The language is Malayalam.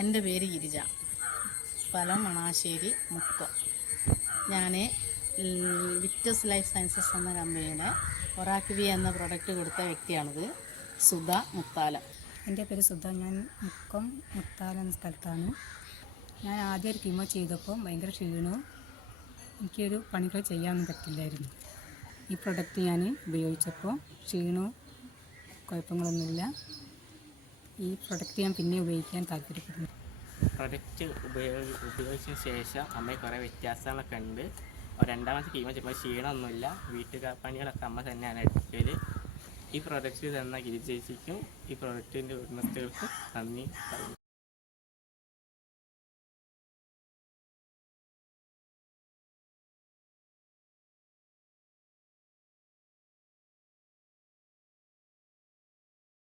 എൻ്റെ പേര് ഗിരിജ, സ്ഥലം മണാശ്ശേരി മുക്കം. ഞാൻ വിക്ടസ് ലൈഫ് സയൻസസ് എന്ന കമ്പനിയുടെ ഒറാക്കിവി എന്ന പ്രൊഡക്റ്റ് കൊടുത്ത വ്യക്തിയാണിത്. സുധ മുത്താലം. എൻ്റെ പേര് സുധ. ഞാൻ മുക്കം മുത്താലം എന്ന സ്ഥലത്താണ്. ഞാൻ ആദ്യം ഒരു കീമോ ചെയ്തപ്പോൾ ഭയങ്കര ക്ഷീണവും എനിക്കൊരു പണികൾ ചെയ്യാനൊന്നും പറ്റില്ലായിരുന്നു. ഈ പ്രൊഡക്റ്റ് ഞാൻ ഉപയോഗിച്ചപ്പോൾ ക്ഷീണവും കുഴപ്പങ്ങളൊന്നുമില്ല. ഈ പ്രൊഡക്റ്റ് ഞാൻ പിന്നെ ഉപയോഗിക്കാൻ താല്പര്യപ്പെടുന്നു. പ്രൊഡക്റ്റ് ഉപയോഗിച്ചതിന് ശേഷം അമ്മ കുറേ വ്യത്യാസങ്ങളൊക്കെ ഉണ്ട്. രണ്ടാമത്തെ കീമോ ചെയ്യുമ്പോൾ ക്ഷീണമൊന്നുമില്ല. പണികളൊക്കെ അമ്മ തന്നെയാണ് എടുക്കൽ. ഈ പ്രൊഡക്റ്റ് തന്ന ഗിരിജേച്ചിക്കും ഈ പ്രൊഡക്റ്റിൻ്റെ ഉടമസ്ഥകൾക്കും നന്ദി.